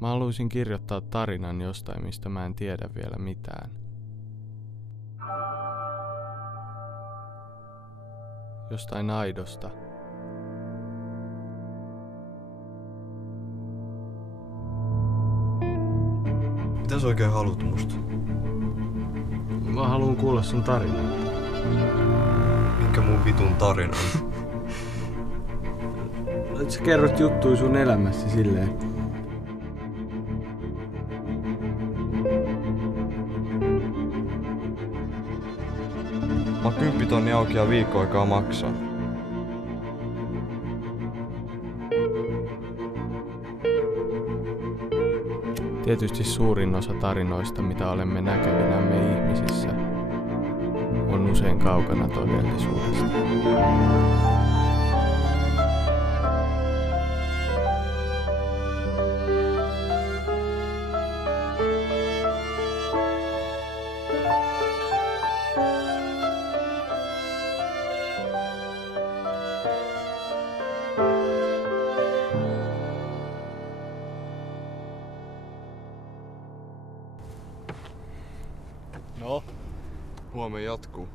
Mä haluaisin kirjoittaa tarinan jostain, mistä mä en tiedä vielä mitään. Jostain aidosta. Mitä sä oikein haluat musta? Mä haluan kuulla sun tarinaa. Minkä mun vitun tarinan? Sä kerrot juttuja sun elämässä silleen. Mä 10 000 auki ja viikko aikaa maksaa. Tietysti suurin osa tarinoista, mitä olemme näkevinämme ihmisissä, on usein kaukana todellisuudesta. No? Huomenna jatkuu.